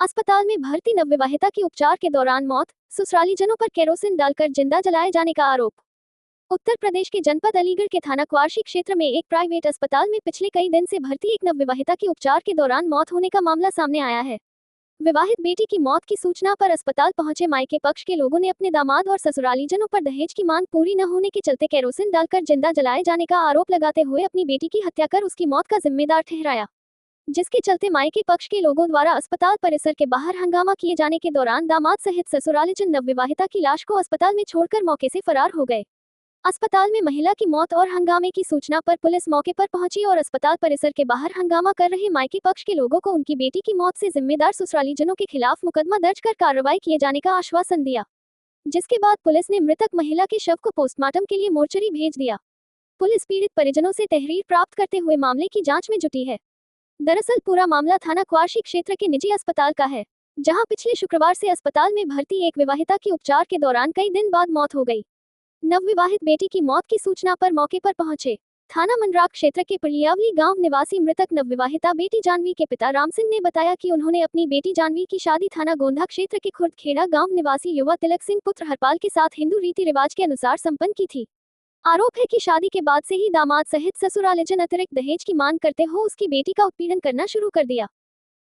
अस्पताल में भर्ती नवविवाहिता की उपचार के दौरान मौत, ससुरालीजनों पर केरोसिन डालकर जिंदा जलाए जाने का आरोप। उत्तर प्रदेश के जनपद अलीगढ़ के थाना क्वारशी क्षेत्र में एक प्राइवेट अस्पताल में पिछले कई दिन से भर्ती एक नवविवाहिता की उपचार के दौरान मौत होने का मामला सामने आया है। विवाहित बेटी की मौत की सूचना पर अस्पताल पहुंचे मायके पक्ष के लोगों ने अपने दामाद और ससुरालीजनों पर दहेज की मांग पूरी न होने के चलते केरोसिन डालकर जिंदा जलाए जाने का आरोप लगाते हुए अपनी बेटी की हत्या कर उसकी मौत का जिम्मेदार ठहराया, जिसके चलते मायके पक्ष के लोगों द्वारा अस्पताल परिसर के बाहर हंगामा किए जाने के दौरान दामाद सहित ससुरालीजन नवविवाहिता की लाश को अस्पताल में छोड़कर मौके से फरार हो गए। अस्पताल में महिला की मौत और हंगामे की सूचना पर पुलिस मौके पर पहुंची और अस्पताल परिसर के बाहर हंगामा कर रहे मायके पक्ष के लोगों को उनकी बेटी की मौत से जिम्मेदार ससुरालीजनों के खिलाफ मुकदमा दर्ज कर कार्रवाई किए जाने का आश्वासन दिया, जिसके बाद पुलिस ने मृतक महिला के शव को पोस्टमार्टम के लिए मोर्चरी भेज दिया। पुलिस पीड़ित परिजनों से तहरीर प्राप्त करते हुए मामले की जाँच में जुटी है। दरअसल पूरा मामला थाना क्वारशी क्षेत्र के निजी अस्पताल का है, जहां पिछले शुक्रवार से अस्पताल में भर्ती एक विवाहिता की उपचार के दौरान कई दिन बाद मौत हो गई। नवविवाहित बेटी की मौत की सूचना पर मौके पर पहुंचे थाना मनराग क्षेत्र के पलियावली गांव निवासी मृतक नवविवाहिता बेटी जानवी के पिता राम सिंह ने बताया कि उन्होंने अपनी बेटी जानवी की शादी थाना गोंधा क्षेत्र के खुर्दखेड़ा गांव निवासी युवा तिलक सिंह पुत्र हरपाल के साथ हिंदू रीति रिवाज के अनुसार संपन्न की थी। आरोप है कि शादी के बाद से ही दामाद सहित ससुरालीजन अतिरिक्त दहेज की मांग करते हो उसकी बेटी का उत्पीड़न करना शुरू कर दिया।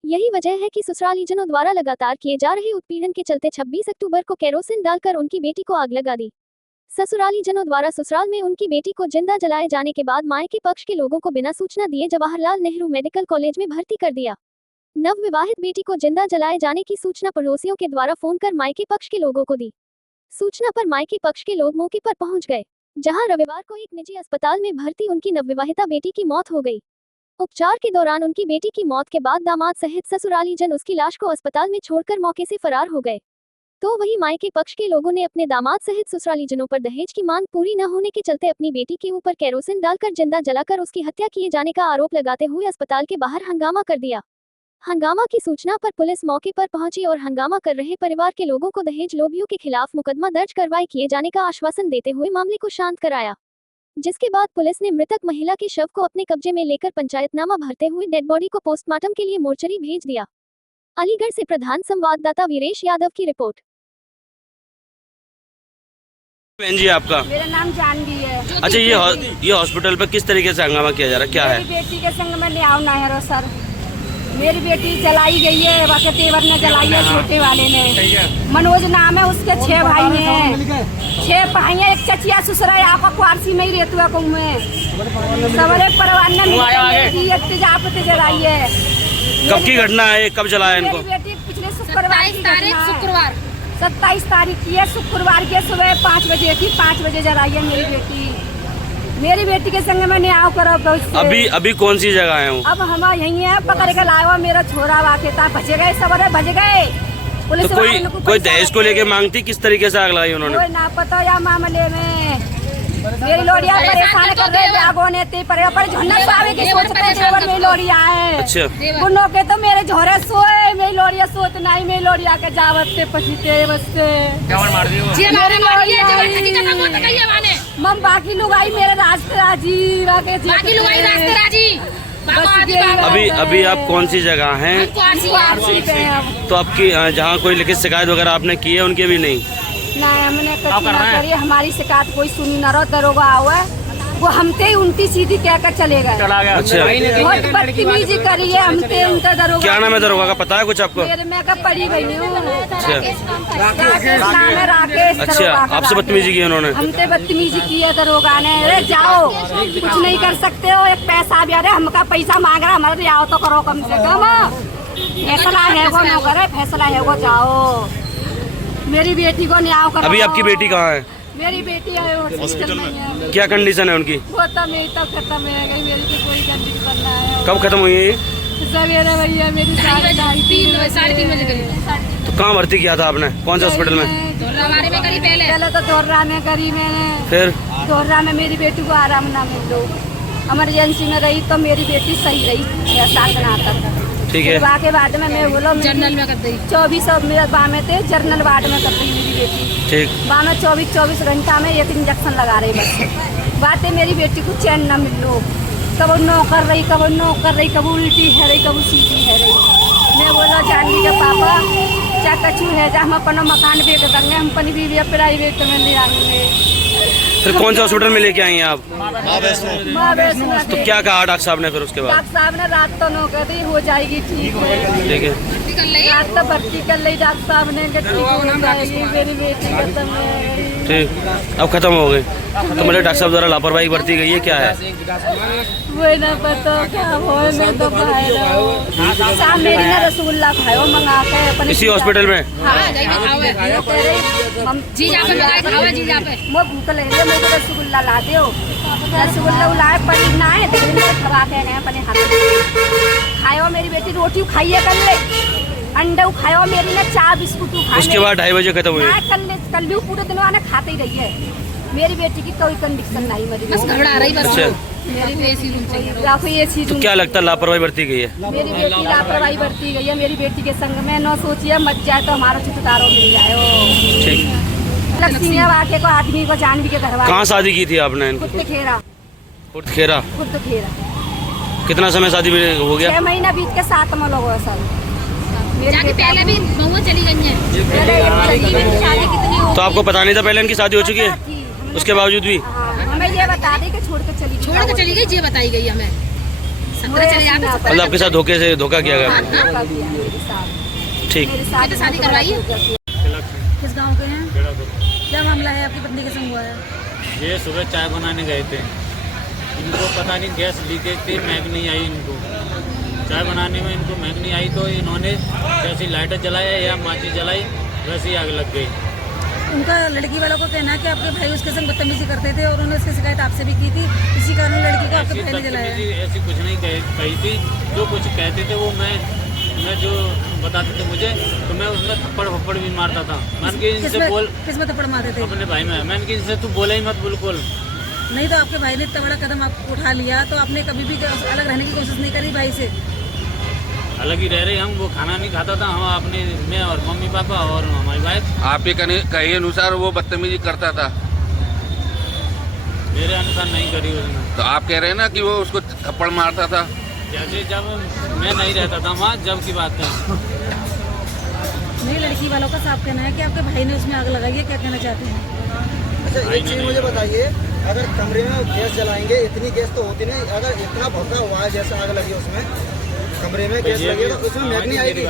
यही वजह है कि ससुरालीजनों द्वारा लगातार किए जा रहे उत्पीड़न के चलते 26 अक्टूबर को केरोसिन डालकर उनकी बेटी को आग लगा दी। ससुरालीजनों द्वारा ससुराल में उनकी बेटी को जिंदा जलाए जाने के बाद मायके पक्ष के लोगों को बिना सूचना दिए जवाहरलाल नेहरू मेडिकल कॉलेज में भर्ती कर दिया। नवविवाहित बेटी को जिंदा जलाए जाने की सूचना पड़ोसियों के द्वारा फोन कर मायके पक्ष के लोगों को दी। सूचना पर मायके पक्ष के लोग मौके पर पहुंच गए, जहां रविवार को एक निजी अस्पताल में भर्ती उनकी नवविवाहिता बेटी की मौत हो गई। उपचार के दौरान उनकी बेटी की मौत के बाद दामाद सहित ससुरालीजन उसकी लाश को अस्पताल में छोड़कर मौके से फरार हो गए। तो वही मायके पक्ष के लोगों ने अपने दामाद सहित ससुरालीजनों पर दहेज की मांग पूरी न होने के चलते अपनी बेटी के ऊपर केरोसिन डालकर जिंदा जलाकर उसकी हत्या किए जाने का आरोप लगाते हुए अस्पताल के बाहर हंगामा कर दिया। हंगामा की सूचना पर पुलिस मौके पर पहुंची और हंगामा कर रहे परिवार के लोगों को दहेज लोभियों के खिलाफ मुकदमा दर्ज कार्रवाई किए जाने का आश्वासन देते हुए मामले को शांत कराया, जिसके बाद पुलिस ने मृतक महिला के शव को अपने कब्जे में लेकर पंचायतनामा भरते हुए डेड बॉडी को पोस्टमार्टम के लिए मोर्चरी भेज दिया। अलीगढ़ से प्रधान संवाददाता वीरेश यादव की रिपोर्ट। बहन जी आपका? मेरा नाम जानवी है। अच्छा, ये हॉस्पिटल पर किस तरीके से हंगामा किया जा रहा है, क्या है? मेरी बेटी के संग में न्याय ना है सर। मेरी बेटी जलाई गई है, वाके तेवर ने जलाई है, छोटे वाले ने। मनोज नाम है उसके, 6 भाई हैं, 6 भाई हैं, एक चचिया ससुरा है आपका क्वारसी में ही रहती है कुंभ में। सवरे परिवार ने जलाई है। कब की घटना है, कब जलाया इनको? बेटी पिछले शुक्रवार 27 तारीख की है, शुक्रवार के सुबह 5 बजे की, 5 बजे जलाई है मेरी बेटी के संग में न्याय करो। अभी कौन सी जगह है? अब हम यही है, पकड़ के लाया मेरा छोरा वाके था, बचे गए, सबरे बच गए। पुलिस तो कोई दहेज को लेके मांगती, किस तरीके से आग लगाई उन्होंने? कोई ना पता या मामले में मेरी लोड़िया परेशान कर रहे जागो ने पर झन्ना पावे के सोचते देवर में लोड़िया है। अच्छा, गुनो के तो मेरे झोरे सोए, मेरी लोड़िया सोत नहीं, मेरी लोड़िया के जावत से पछीते बसते मार दियो जी। मेरी लोड़िया जबरदस्ती का काम होता कहिए माने मम बाकी लोग आई मेरे रास्ते राजी, बाकी लोग आई रास्ते राजी। अभी आप कौन सी जगह हैं? तो आपकी जहाँ कोई लिखित शिकायत वगैरह आपने की है, उनके भी नहीं? नहीं, हमने करी, हमारी शिकायत कोई सुनी न रहो। दरोगा हुआ वो हमते उल्टी सीधी कह कर चले गए। अच्छा, बहुत बदतमीजी करी है हमते उनका दरोगा। क्या नाम है दरोगा का, पता है कुछ आपको? मेरे में का पड़ी गई हूँ। राकेश। अच्छा, आपसे बदतमीजी की उन्होंने? हमसे बदतमीजी की है दरोगा ने। अरे जाओ, कुछ नहीं कर सकते हो, एक पैसा भी, अरे हमका पैसा मांग रहा, हमारे आओ तो करो कम से कम। फैसला है वो न करे, फैसला है वो जाओ। मेरी बेटी को न्याय करो। अभी आपकी बेटी कहाँ है? मेरी बेटी है हॉस्पिटल में है। क्या कंडीशन है उनकी? वो तो मेरी तब खत्म है गई, मेरी तो कोई कंडीशन ना है। कब खत्म हुई है? सवेरे भैया मेरी 3:30 बजे गई। तो कहाँ भर्ती किया था आपने, कौन से हॉस्पिटल में? पहले तो धोर्रा में करी मैंने, फिर धोर्रा में मेरी बेटी को आराम ना मिल दो, इमरजेंसी में रही तो मेरी बेटी सही रही 7 दिन तक। ठीक है। के बाद में मैं बोलो जनरल में कर दी, 24 मेरे बा में थे, जनरल वार्ड में कर दी मेरी बेटी। ठीक। बा में 24 घंटा में 1 इंजेक्शन लगा रही बस। बात है मेरी बेटी को चैन न मिल लो, कब नो कर रही, कब नो कर रही, कब उल्टी है रही, कब सीधी है रही। मैं बोला जानवी के पापा बच्चा कछु है जा हम अपन मकान बेच देंगे, हम अपन भी प्राइवेट में ले आएंगे। फिर कौन से हॉस्पिटल में लेके आई हैं आप? माँ वैष्णो तो क्या कहा डॉक्टर साहब ने फिर उसके बाद? डॉक्टर साहब ने रात तो नो कर दी, हो जाएगी ठीक है। ठीक है, रात तो भर्ती कर ली डॉक्टर साहब ने कि ठीक हो जाएगी, मेरी बेटी खत्म है। ठीक, अब खत्म हो गए। तो मतलब डॉक्टर साहब द्वारा लापरवाही बरती गई है, क्या है? वो ना पता क्या हो, मैं तो शाम मेरी ना रसगुल्ला खाओ मंगा के अपन इसी हॉस्पिटल में? मैं भूख लग रही है, मेरे को रसगुल्ला ला दो। रसगुल्ला लाए पनीर ना है, देखिए मेरे खवा के गए अपने हाथ में। खाओ मेरी बेटी, रोटी खाइए कर ले, अंडा खाओ मेरी ना, चाय बिस्कुट खाए। उसके बाद 2:30 बजे खत्म हुई? कल पूरे दिन आना खाते ही रही है। मेरी बेटी की कोई कंडीशन नहीं, मेरी बस घबरा रही बस। अच्छा, मेरी बेटी तो क्या लगता है लापरवाही बरती गई है? मेरी बेटी लापरवाही बरती गई है। मेरी बेटी के संग में न सोचिए मत जाए तो हमारा छुटकारा मिल जाए। ठीक, लक्ष्मी वाके को आदमी को जानवी के घर। कहाँ शादी की थी आपने इनकी? खेरा। खेरा। खेरा। कितना समय शादी में हो गया? 6 महीना बीत के 7 में लोग सर। जाके पहले भी बहुआ चली गई है। शादी कितनी हो? तो आपको पता नहीं था पहले इनकी शादी हो चुकी है? उसके बावजूद भी हमें ये बता दी कि छोड़ के चली गई, ये बताई गई हमें। 17 चले जाते, मतलब आपके साथ धोखा किया गया? ठीक, तो शादी करवाई है। किस गांव के हैं? क्या मामला है आपकी पत्नी के संग हुआ है? ये सुबह चाय बनाने गए थे, इनको पता नहीं गैस लीकेज थी, महक नहीं आई इनको। चाय बनाने में इनको महक नहीं आई तो इन्होंने जैसी लाइटर जलाया या माचिस जलाई वैसे ही आग लग गई। उनका लड़की वालों को कहना है कि आपके भाई उसके संग बदतमीजी करते थे और उन्होंने इसकी शिकायत आपसे भी की थी, इसी कारण लड़की को आपके भाई ने जलाया। ऐसी कुछ नहीं कही थी, जो कुछ कहते थे वो मैं जो बताते थे मुझे तो मैं उसमें थप्पड़ भी मारता था। मैंने कि इनसे बोल, किसमें थप्पड़ मारते थे? अपने भाई में। मैंने कि इनसे तू बोला ही मत बिल्कुल। नहीं तो आपके भाई ने इतना बड़ा कदम आपको उठा लिया तो आपने कभी भी अलग रहने की कोशिश नहीं करी भाई से? अलग ही रह रहे हम, वो खाना नहीं खाता था, हम अपने मैं और मम्मी पापा और हमारी वाइफ। आपके कहे अनुसार वो बदतमीजी करता था? मेरे अनुसार नहीं करी उसने। तो आप कह रहे हैं ना कि वो उसको थप्पड़ मारता था? जैसे जब मैं नहीं रहता था वहाँ, जब की बात है। मेरी लड़की वालों का साफ कहना है कि आपके भाई ने उसमें आग लगाई है, क्या कहना चाहते हैं? अच्छा एक चीज़ मुझे बताइए, अगर कमरे में गैस जलाएंगे, इतनी गैस तो होती नहीं, अगर इतना भड़का हुआ है जैसे आग लगी उसमें, कमरे में गैस लगी तो उसमें महक नहीं आएगी?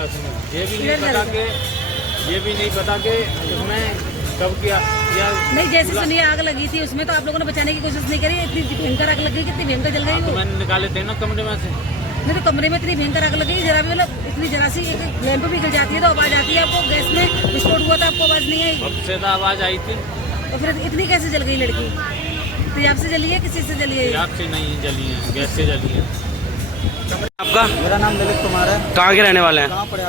ये भी नहीं पता कि उसमें कब किया या नहीं, जैसे सुनिए आग लगी थी उसमें तो आप लोगों ने बचाने की कोशिश नहीं करी? इतनी भयंकर आग लग गई, कितनी भयंकर जल गई वो? तो मैंने निकाले थे ना कमरे में से। नहीं तो कमरे में इतनी भयंकर आग लग गई, जरा भी मतलब इतनी जरा सी एक लैंप भी जल जाती है तो आवाज आती है आपको? गैस में विस्फोट हुआ था, आपको आवाज नहीं आई? सबसे तो आवाज आई थी। तो फिर इतनी कैसे जल गई लड़की? तेजाब से जली है, किसी से जली है? तेजाब से नहीं जली है, गैस से जली है। आपका? मेरा नाम ललित कुमार है। कहाँ के रहने वाले हैं? कहाँ पड़े?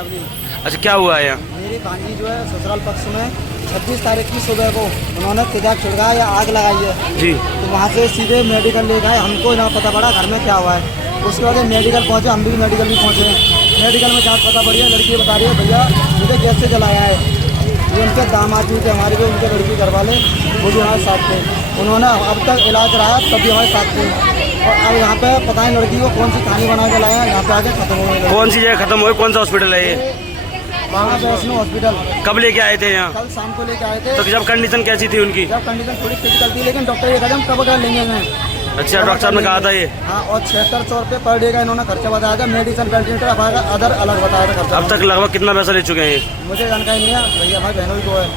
अच्छा, क्या हुआ है यहाँ? मेरी भांजी जो है ससुराल पक्ष में 26 तारीख की सुबह को उन्होंने तेजाब छिड़का या आग लगाई है जी। तो वहाँ से सीधे मेडिकल ले गए, हमको ना पता पड़ा घर में क्या हुआ है। उसके बाद मेडिकल पहुँचे, हम भी मेडिकल भी पहुँचे। मेडिकल में जाँच पता पड़ी है, लड़की बता रही है भैया मुझे गैस से जलाया है। ये उनके दामाद जी थे हमारे, भी उनके लड़की घर वाले वो भी हमारे साथ थे। उन्होंने अब तक इलाज कराया तब भी हमारे साथ थे। और अब यहाँ पे पता है लड़की को कौन सी कहानी बना के लाया, यहाँ पे आके खत्म हो गई। कौन सी जगह खत्म हुई? कौन सा हॉस्पिटल है ये? वहाँ वैष्णो हॉस्पिटल। कब लेके आए थे यहाँ? कल शाम को लेके आए थे। तो जब कंडीशन कैसी थी उनकी? जब कंडीशन थोड़ी क्रिटिकल थी, लेकिन डॉक्टर ये कदम कब कर लेंगे हमें। अच्छा, डॉक्टर साहब ने कहा था ये? हाँ, और 7600 रुपये पर डे का इन्होंने खर्चा बताया था। मेडिसिन वेंटिलेटर अदर अलग बताया था खर्चा। अब तक लगभग कितना पैसा ले चुके हैं ये? मुझे जानकारी नहीं है भैया, हमारी बहनों को है।